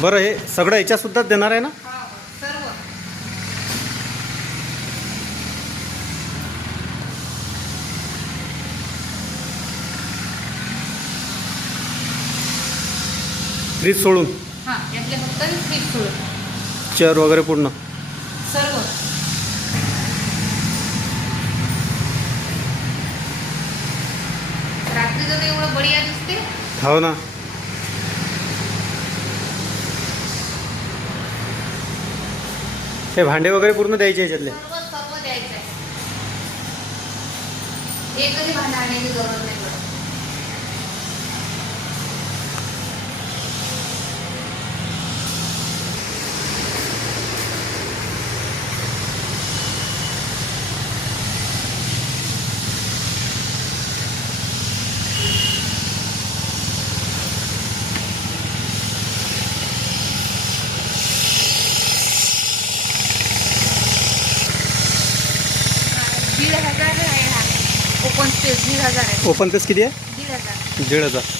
बरं, हे सगळं याच्यासुद्धा देणार आहे ना? हा सर्व. फ्रीज सोडून हा यातले फक्त फ्रीज सोडून चेअर वगैरे पूर्ण. सर्व. रात्रीचं तर एवढं बढिया दिसते. हो ना. हे भांडे वगैरे पूर्ण द्यायचे याच्यातले. सर्व सर्व द्यायचं आहे. एकही भांडं आणण्याची गरज नाही पडत. $1,500 आहे हा. ओपन स्पेस 1,500 आहे. ओपन पेस किती आहे? 1,500. 1,500.